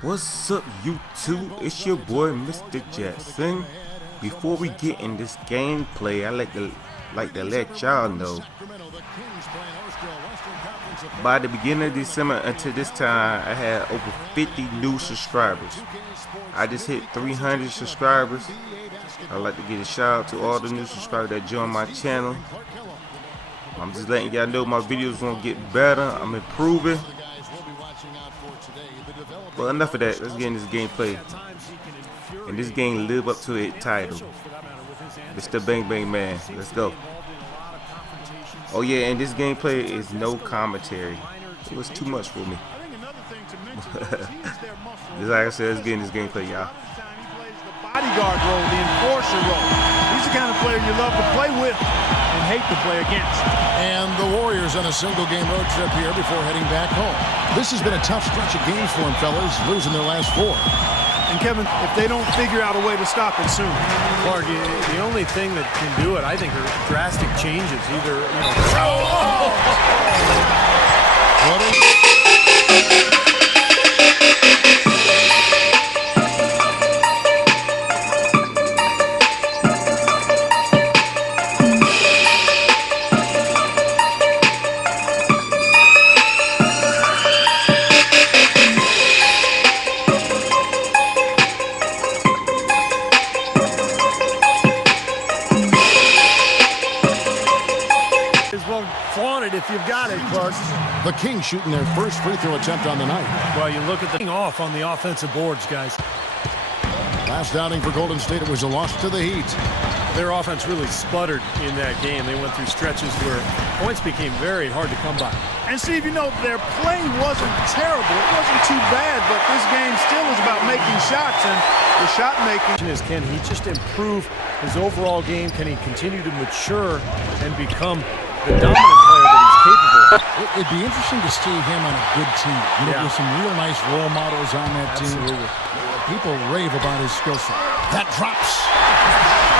What's up, YouTube? It's your boy, Mr. Jackson. Before we get in this gameplay, I like to let y'all know. By the beginning of December until this time, I had over 50 new subscribers. I just hit 300 subscribers. I'd like to give a shout out to all the new subscribers that joined my channel. I'm just letting y'all know my videos gonna get better. I'm improving. But enough of that. Let's get in this gameplay. And this game live up to its title. It's the Bang Bang Man. Let's go. Oh yeah, and this gameplay is no commentary. It was too much for me. Just like I said, let's get in this gameplay, y'all. Bodyguard role, the enforcer role. He's the kind of player you love to play with and hate to play against. And the Warriors on a single-game road trip here before heading back home. This has been a tough stretch of games for them, fellas, losing their last 4. And Kevin, if they don't figure out a way to stop it soon. Clark, the only thing that can do it, I think, are drastic changes. Either, if you've got it, Clark. The Kings shooting their first free throw attempt on the night. Well, you look at the thing off on the offensive boards, guys. Last outing for Golden State, it was a loss to the Heat. Their offense really sputtered in that game. They went through stretches where points became very hard to come by. And Steve, you know, their play wasn't terrible. It wasn't too bad, but this game still is about making shots, and the shot making is, can he just improve his overall game? Can he continue to mature and become the dominant player that he's capable of? It'd be interesting to see him on a good team. With some real nice role models on that team. People rave about his skill set. That drops.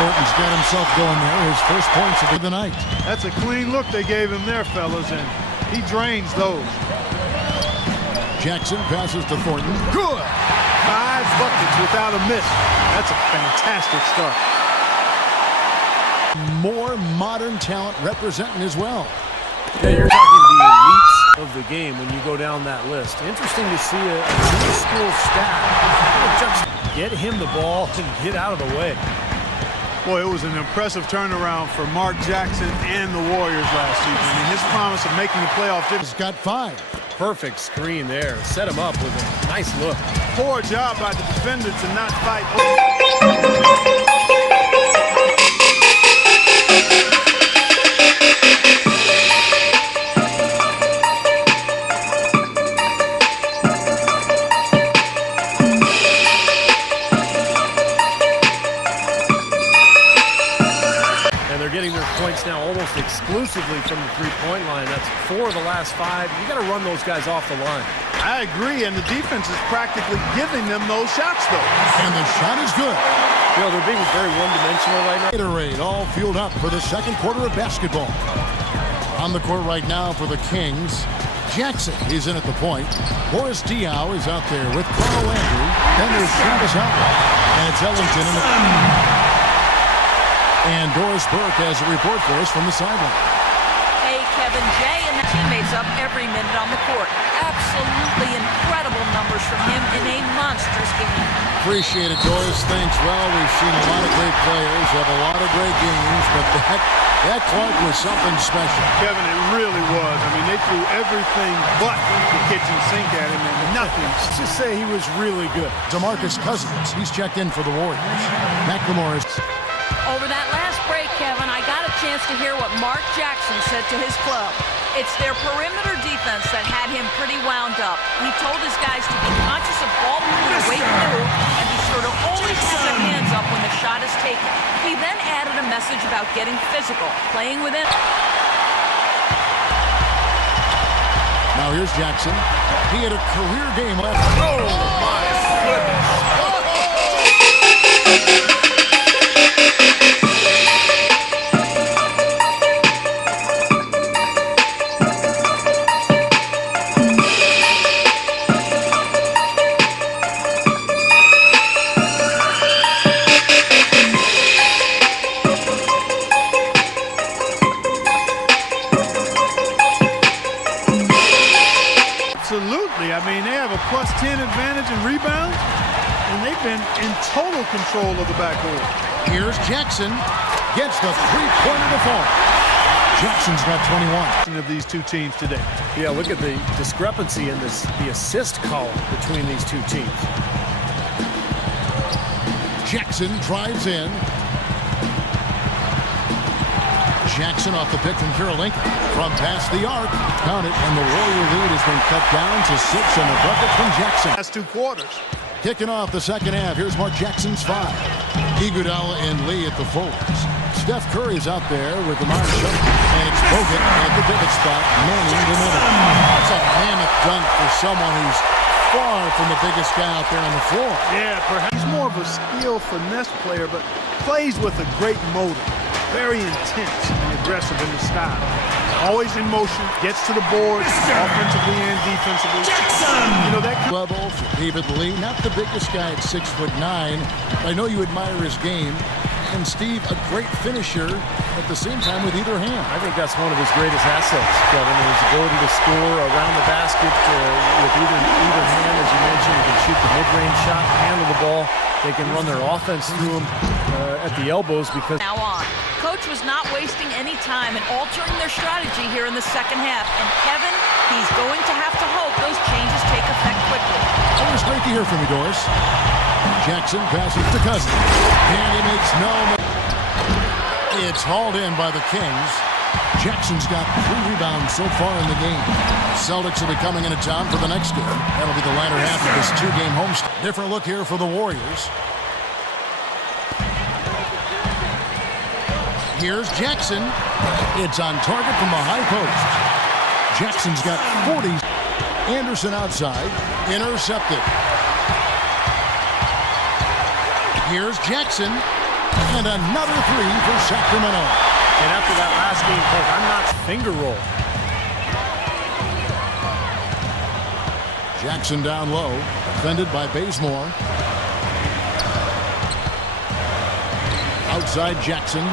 Thornton's got himself going there. His first points of the night. That's a clean look they gave him there, fellas, and he drains those. Jackson passes to Thornton. Good. 5 buckets without a miss. That's a fantastic start. More modern talent representing as well. Yeah, you're talking the elites of the game when you go down that list. Interesting to see a true school staff just get him the ball and get out of the way. Boy, it was an impressive turnaround for MR.JACKSON and the Warriors last season. And his promise of making the playoff difference. He's got 5. Perfect screen there. Set him up with a nice look. Poor job by the defender to not fight. Getting their points now almost exclusively from the three-point line. That's 4 of the last 5. You got to run those guys off the line. I agree, and the defense is practically giving them those shots, though. And the shot is good. You know, they're being very one-dimensional right now. Gatorade all fueled up for the second quarter of basketball. On the court right now for the Kings, Jackson is in at the point. Boris Diaw is out there with Carl Andrew. Then there's Travis Outlet. And it's Ellington in the... And Doris Burke has a report for us from the sideline. Hey, Kevin, Jay and the teammates up every minute on the court. Absolutely incredible numbers from him in a monstrous game. Appreciate it, Doris. Thanks. Well, we've seen a lot of great players have a lot of great games, but that Clark was something special. Kevin, it really was. I mean, they threw everything but the kitchen sink at him, and nothing. Let's just say he was really good. DeMarcus Cousins, he's checked in for the Warriors. McLemore is... Over that last break, Kevin, I got a chance to hear what Jackson said to his club. It's their perimeter defense that had him pretty wound up. He told his guys to be conscious of ball moving away through and be sure to always have their hands up when the shot is taken. He then added a message about getting physical, playing within. Now here's Jackson. He had a career game last. Oh, my goodness. mean, they have a +10 advantage in rebounds, and they've been in total control of the backcourt. Here's Jackson. Gets the three-pointer to fall. Jackson's got 21. Of these two teams today. Yeah, look at the discrepancy in the assist column between these two teams. Jackson drives in. Jackson off the pick from Karolinka. From past the arc. Count it, and the Warrior lead has been cut down to 6 and a bucket from Jackson. Last 2 quarters. Kicking off the second half. Here's Mark Jackson's 5. Iguodala and Lee at the forwards. Steph Curry's out there with the Myers shot. And it's Bogut at the pivot spot, manning the middle. That's a mammoth dunk for someone who's far from the biggest guy out there on the floor. Yeah, perhaps he's more of a skill finesse player, but plays with a great motor. Very intense and aggressive in his style. Always in motion, gets to the boards, offensively and defensively. You know, that level for David Lee, not the biggest guy at 6'9". I know you admire his game. And Steve, a great finisher at the same time with either hand. I think that's one of his greatest assets, Kevin, his ability to score around the basket with either hand, as you mentioned. He can shoot the mid-range shot, handle the ball. They can run their offense through him at the elbows because... Now on. Coach was not wasting any time in altering their strategy here in the second half. And Kevin, he's going to have to hope those changes take effect quickly. Always great to hear from you, Doris. Jackson passes to Cousins. And he makes no... It's hauled in by the Kings. Jackson's got 3 rebounds so far in the game. Celtics will be coming into town for the next game. That'll be the latter half of this 2-game homestand. Different look here for the Warriors. Here's Jackson. It's on target from the high post. Jackson's got 40. Anderson outside. Intercepted. Here's Jackson. And another 3 for Sacramento. And after that last game, Coach, I'm not finger roll. Jackson down low. Defended by Bazemore. Outside Jackson.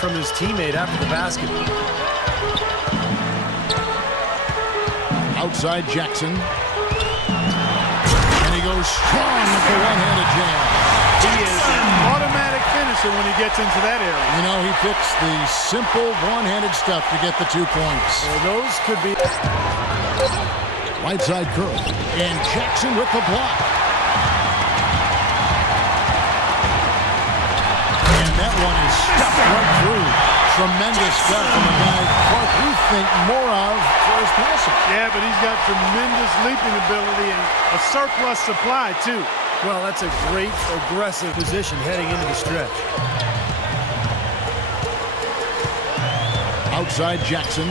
From his teammate after the basket. Outside Jackson. And he goes strong with the one-handed jam. He is an automatic finisher when he gets into that area. You know, he picks the simple one-handed stuff to get the 2 points. Well, those could be... Right side Curry. And Jackson with the block. And that one is stuffed right through. Tremendous stuff from a guy Clark we think more of for his passing. Yeah, but he's got tremendous leaping ability and a surplus supply, too. Well, that's a great aggressive position heading into the stretch. Outside Jackson.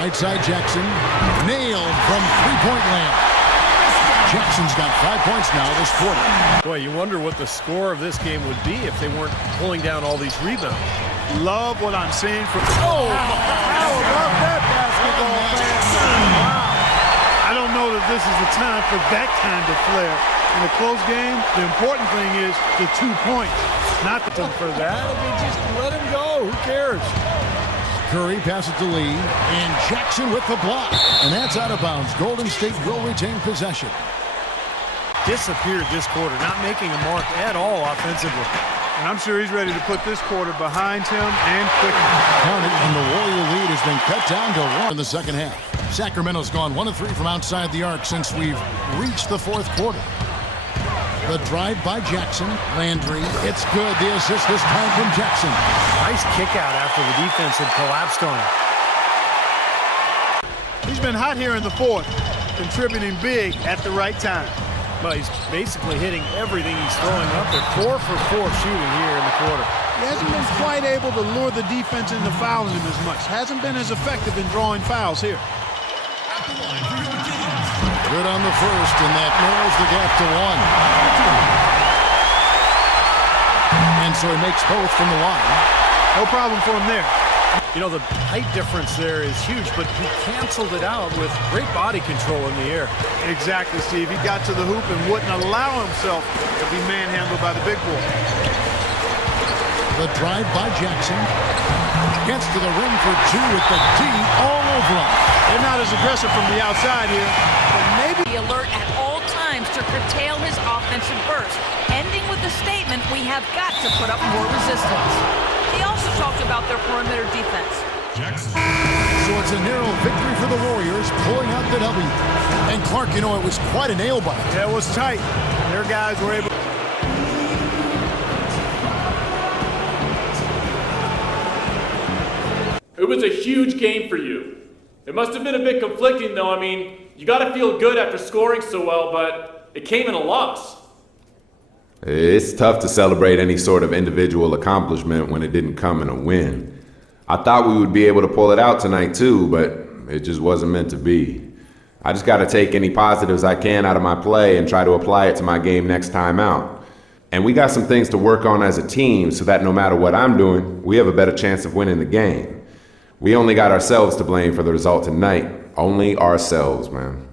Right side Jackson. Nailed from three-point land. Jackson's got 5 points now this quarter. Boy, you wonder what the score of this game would be if they weren't pulling down all these rebounds. Love what I'm seeing from... Oh, how about that basketball, man? Wow. I don't know that this is the time for that kind of flair. In a close game, the important thing is the 2 points, not the... For that, I mean, just let him go. Who cares? Curry passes to Lee, and Jackson with the block. And that's out of bounds. Golden State will retain possession. Disappeared this quarter, not making a mark at all offensively. And I'm sure he's ready to put this quarter behind him and quickly. Count it, and the Warrior lead has been cut down to 1 in the second half. Sacramento's gone 1 of 3 from outside the arc since we've reached the 4th quarter. The drive by Jackson. Landry. It's good. The assist this time from Jackson. Nice kick out after the defense had collapsed on him. He's been hot here in the 4th, contributing big at the right time. Well, he's basically hitting everything he's throwing up there. 4 for 4 shooting here in the quarter. He hasn't been quite able to lure the defense into fouling him as much. Hasn't been as effective in drawing fouls here. Good on the first, and that narrows the gap to 1. so he makes both from the line. No problem for him there. You know, the height difference there is huge, but he canceled it out with great body control in the air. Exactly, Steve. He got to the hoop and wouldn't allow himself to be manhandled by the big boy. The drive by Jackson. Gets to the rim for two with the D all over him. They're not as aggressive from the outside here, but maybe Be alert at all times to curtail his offensive burst, ending with the statement, we have got to put up more resistance. He also talked about their perimeter defense. So it's a narrow victory for the Warriors, pulling out the W. And Clark, you know, it was quite a nail biter. yeah, it was tight. Their guys were able. It was a huge game for you. It must have been a bit conflicting though. I mean, you gotta feel good after scoring so well, but it came in a loss. It's tough to celebrate any sort of individual accomplishment when it didn't come in a win. I thought we would be able to pull it out tonight too, but it just wasn't meant to be. I just gotta take any positives I can out of my play and try to apply it to my game next time out. And we got some things to work on as a team so that no matter what I'm doing, we have a better chance of winning the game. We only got ourselves to blame for the result tonight. Only ourselves, man.